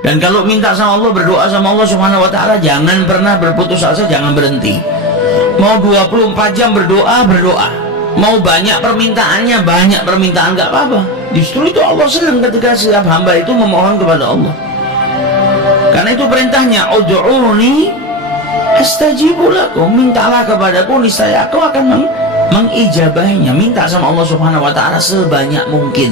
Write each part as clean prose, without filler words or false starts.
Dan kalau minta sama Allah, berdoa sama Allah Subhanahu wa ta'ala, jangan pernah berputus asa, jangan berhenti. Mau 24 jam berdoa, berdoa. Mau banyak permintaannya, banyak permintaan, gak apa-apa. Justru itu Allah senang ketika setiap hamba itu memohon kepada Allah. Karena itu perintahnya, ud'uni astajibu lakum, mintalah kepadaku, niscaya aku akan mengijabahinya. Minta sama Allah Subhanahu wa ta'ala sebanyak mungkin.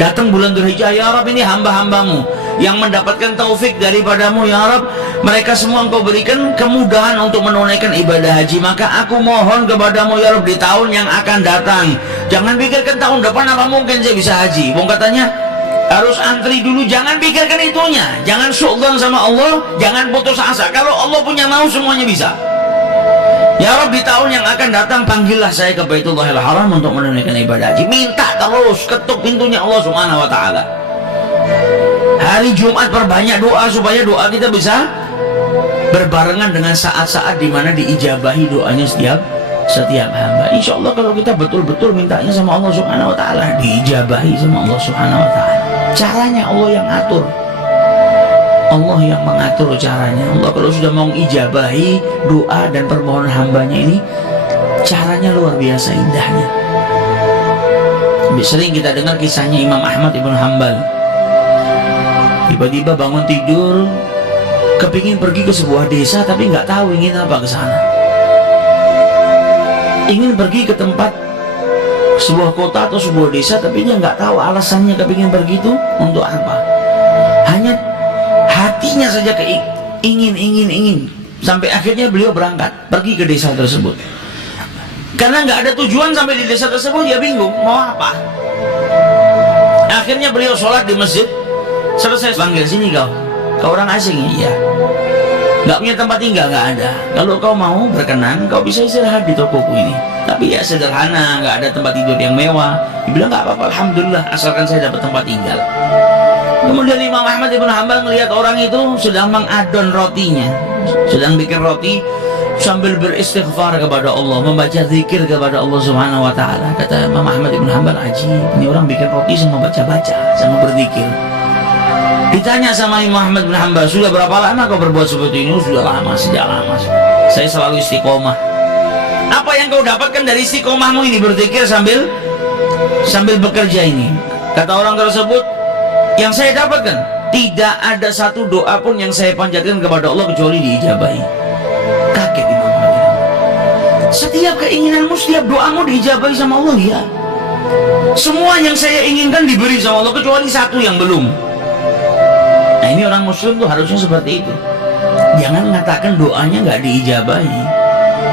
Datang bulan Dzulhijjah, ya Rabb, ini hamba-hambamu yang mendapatkan taufik daripadamu, ya Rabb, mereka semua engkau berikan kemudahan untuk menunaikan ibadah haji, maka aku mohon kepadamu, ya Rabb, di tahun yang akan datang, jangan pikirkan tahun depan apa mungkin saya bisa haji. Wong katanya harus antri dulu, jangan pikirkan itunya, jangan suudzon sama Allah, jangan putus asa. Kalau Allah punya mau, semuanya bisa. Ya Rabb, di tahun yang akan datang panggillah saya ke Baitullahil Haram untuk menunaikan ibadah haji. Minta terus, ketuk pintunya Allah Subhanahu wa ta'ala. Hari Jumat perbanyak doa supaya doa kita bisa berbarengan dengan saat-saat di mana diijabahi doanya setiap hamba. Insya Allah kalau kita betul-betul mintanya sama Allah Subhanahu wa ta'ala, diijabahi sama Allah Subhanahu wa ta'ala. Caranya Allah yang atur, Allah yang mengatur caranya. Allah kalau sudah mau ijabahi doa dan permohonan hambanya ini, caranya luar biasa indahnya. Sering kita dengar kisahnya Imam Ahmad ibn Hanbal. Tiba-tiba bangun tidur, kepingin pergi ke sebuah desa, tapi nggak tahu ingin apa ke sana. Ingin pergi ke tempat sebuah kota atau sebuah desa, tapi dia nggak tahu alasannya kepingin pergi itu untuk apa. Hanya hatinya saja ingin. Sampai akhirnya beliau berangkat pergi ke desa tersebut. Karena nggak ada tujuan sampai di desa tersebut, dia bingung mau apa. Akhirnya beliau sholat di masjid. Selesai panggil, sini kau orang asing ya? Iya. Nggak punya tempat tinggal, nggak ada. Kalau kau mau berkenan, kau bisa istirahat di tokoku ini. Tapi ya sederhana, nggak ada tempat tidur yang mewah. Dibilang nggak apa-apa, alhamdulillah, asalkan saya dapat tempat tinggal. Kemudian Imam Ahmad ibn Hanbal melihat orang itu sedang mengadon rotinya, sedang bikin roti sambil beristighfar kepada Allah, membaca zikir kepada Allah Subhanahu wa ta'ala. Kata Imam Ahmad ibn Hanbal, ajib, ini orang bikin roti sama baca-baca, sama berzikir. Ditanya sama Imam Ahmad bin Hanbal, sudah berapa lama kau berbuat seperti ini? Sudah lama, sejak lama. Saya selalu istiqomah. Apa yang kau dapatkan dari istiqomahmu ini, berzikir sambil bekerja ini? Kata orang tersebut, yang saya dapatkan, tidak ada satu doa pun yang saya panjatkan kepada Allah kecuali diijabahi. Kaget Imam Ahmad. Setiap keinginanmu, setiap doamu diijabahi sama Allah, ya. Semua yang saya inginkan diberi sama Allah kecuali satu yang belum. Nah, ini orang muslim tuh harusnya seperti itu. Jangan mengatakan doanya nggak diijabahi,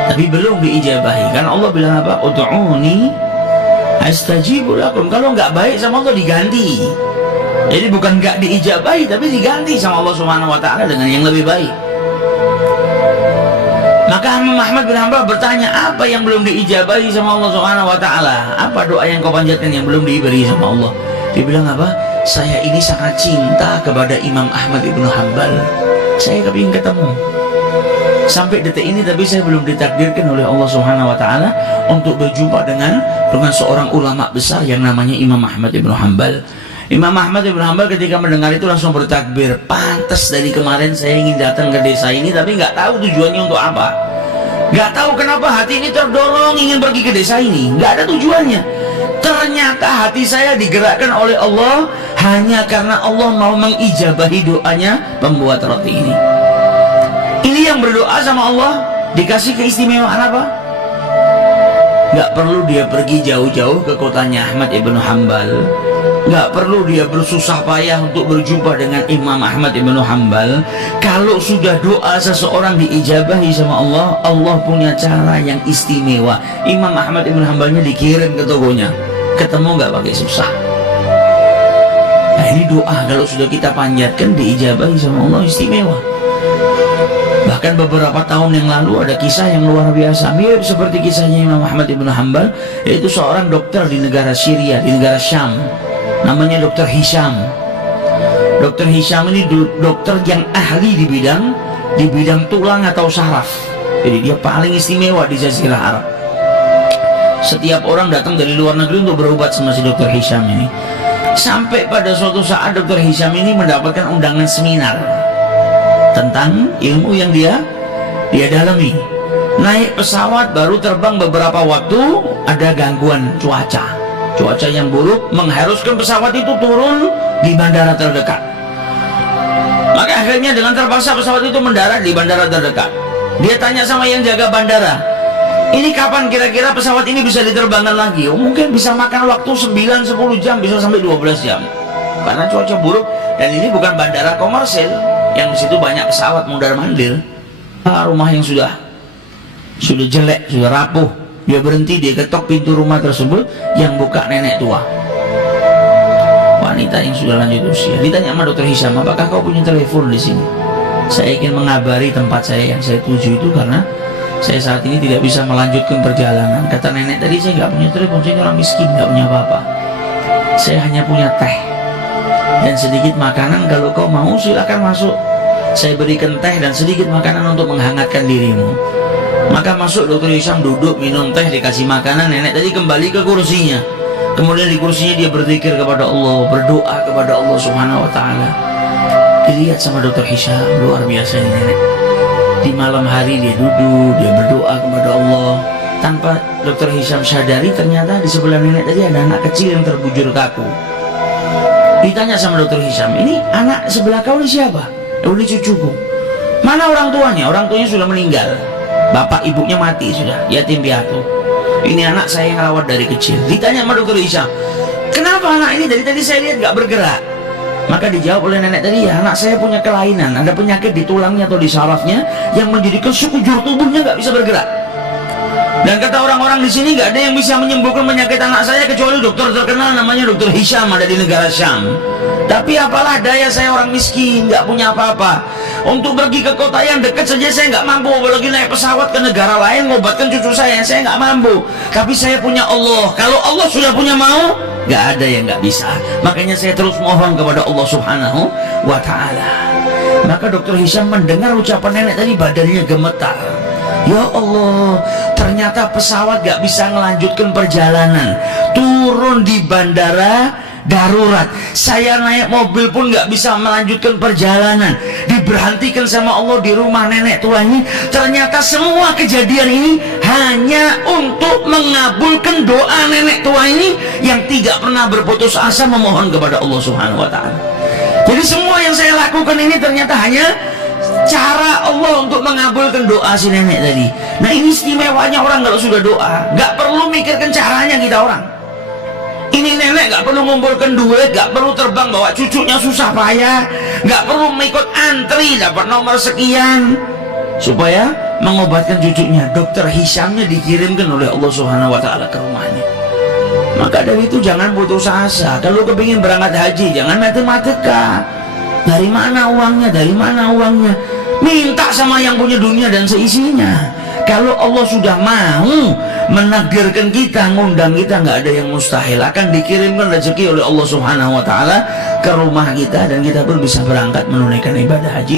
tapi belum diijabahi. Karena Allah bilang apa? Ud'uni astajibu lakum. Kalau nggak baik sama Allah diganti. Jadi bukan nggak diijabahi, tapi diganti sama Allah Subhanahu wa ta'ala dengan yang lebih baik. Maka Imam Ahmad bin Hanbal bertanya, apa yang belum diijabahi sama Allah Subhanahu wa ta'ala? Apa doa yang kau panjatkan yang belum diberi sama Allah? Dia bilang apa? Saya ini sangat cinta kepada Imam Ahmad ibn Hanbal. Saya kepingin ketemu. Sampai detik ini tapi saya belum ditakdirkan oleh Allah Subhanahu wa ta'ala untuk berjumpa dengan seorang ulama besar yang namanya Imam Ahmad ibn Hanbal. Imam Ahmad ibn Hanbal ketika mendengar itu langsung bertakbir. Pantas dari kemarin saya ingin datang ke desa ini, tapi nggak tahu tujuannya untuk apa. Nggak tahu kenapa hati ini terdorong ingin pergi ke desa ini. Nggak ada tujuannya. Ternyata hati saya digerakkan oleh Allah hanya karena Allah mau mengijabahi doanya pembuat roti ini. Ini yang berdoa sama Allah dikasih keistimewaan apa? Nggak perlu dia pergi jauh-jauh ke kotanya Ahmad ibn Hanbal. Nggak perlu dia bersusah payah untuk berjumpa dengan Imam Ahmad ibn Hanbal. Kalau sudah doa seseorang diijabahi sama Allah, Allah punya cara yang istimewa. Imam Ahmad ibn Hanbalnya dikirim ke tokonya, ketemu nggak pakai susah. Nah, ini doa kalau sudah kita panjatkan diijabahi sama Allah, istimewa. Bahkan beberapa tahun yang lalu ada kisah yang luar biasa, mirip seperti kisahnya Imam Ahmad ibn Hanbal, yaitu seorang dokter di negara Syria, di negara Syam. Namanya Dr. Hisham. Dr. Hisham ini dokter yang ahli di bidang tulang atau saraf. Jadi dia paling istimewa di Jazirah Arab. Setiap orang datang dari luar negeri untuk berobat sama si Dr. Hisham ini. Sampai pada suatu saat Dr. Hisham ini mendapatkan undangan seminar tentang ilmu yang dia dalami. Naik pesawat baru terbang beberapa waktu, ada gangguan cuaca yang buruk mengharuskan pesawat itu turun di bandara terdekat. Maka akhirnya dengan terpaksa pesawat itu mendarat di bandara terdekat. Dia tanya sama yang jaga bandara, ini kapan kira-kira pesawat ini bisa diterbangkan lagi? Oh, mungkin bisa makan waktu 9-10 jam, bisa sampai 12 jam karena cuaca buruk. Dan ini bukan bandara komersil yang di situ banyak pesawat mondar-mandir. Rumah yang sudah jelek, sudah rapuh. Dia berhenti, dia ketok pintu rumah tersebut, yang buka nenek tua, wanita yang sudah lanjut usia. Ditanya sama Dr. Hisham, apakah kau punya telepon di sini? Saya ingin mengabari tempat saya yang saya tuju itu karena saya saat ini tidak bisa melanjutkan perjalanan. Kata nenek tadi, saya nggak punya telepon, saya ini orang miskin, nggak punya apa-apa. Saya hanya punya teh dan sedikit makanan. Kalau kau mau silakan masuk. Saya berikan teh dan sedikit makanan untuk menghangatkan dirimu. Maka masuk Dr. Hisham, duduk, minum teh, dikasih makanan. Nenek tadi kembali ke kursinya. Kemudian di kursinya dia berzikir kepada Allah, berdoa kepada Allah Subhanahu wa Ta'ala. Dilihat sama Dr. Hisham, luar biasa ini nenek. Di malam hari dia duduk, dia berdoa kepada Allah. Tanpa Dr. Hisham sadari, ternyata di sebelah nenek tadi ada anak kecil yang terbujur kaku. Ditanya sama Dr. Hisham, ini anak sebelah kau ini siapa? Ini cucuku. Mana orang tuanya? Orang tuanya sudah meninggal. Bapak ibunya mati sudah, yatim piatu. Ini anak saya yang rawat dari kecil. Ditanya sama Dr. Hisham, kenapa anak ini dari tadi saya lihat gak bergerak? Maka dijawab oleh nenek tadi, ya anak saya punya kelainan, ada penyakit di tulangnya atau di sarafnya yang menjadikan sekujur tubuhnya gak bisa bergerak. Dan kata orang-orang di sini gak ada yang bisa menyembuhkan penyakit anak saya kecuali dokter terkenal namanya Dr. Hisham, ada di negara Syam. Tapi apalah daya, saya orang miskin, gak punya apa-apa. Untuk pergi ke kota yang dekat saja saya nggak mampu, apalagi naik pesawat ke negara lain ngobatkan cucu saya nggak mampu. Tapi saya punya Allah. Kalau Allah sudah punya mau, nggak ada yang nggak bisa. Makanya saya terus mohon kepada Allah Subhanahu wa Ta'ala. Maka Dr. Hisham mendengar ucapan nenek tadi, badannya gemetar. Ya Allah, ternyata pesawat gak bisa melanjutkan perjalanan, turun di bandara darurat. Saya naik mobil pun gak bisa melanjutkan perjalanan, diberhentikan sama Allah di rumah nenek tua ini. Ternyata semua kejadian ini hanya untuk mengabulkan doa nenek tua ini yang tidak pernah berputus asa memohon kepada Allah Subhanahu wa Ta'ala. Jadi semua yang saya lakukan ini ternyata hanya cara Allah untuk mengabulkan doa si nenek tadi. Nah, ini istimewanya orang kalau sudah doa, gak perlu mikirkan caranya kita orang. Ini nenek gak perlu ngumpulkan duit, gak perlu terbang bawa cucunya susah payah, gak perlu mengikut antri dapat nomor sekian supaya mengobatkan cucunya. Dokter Hishamnya dikirimkan oleh Allah Subhanahu wa Ta'ala ke rumahnya. Maka dari itu jangan putus asa. Kalau kepingin berangkat haji, jangan matematika. Dari mana uangnya? Dari mana uangnya? Minta sama yang punya dunia dan seisinya. Kalau Allah sudah mau menakdirkan kita, ngundang kita, nggak ada yang mustahil. Akan dikirimkan rezeki oleh Allah Subhanahu wa Ta'ala ke rumah kita dan kita pun bisa berangkat menunaikan ibadah haji.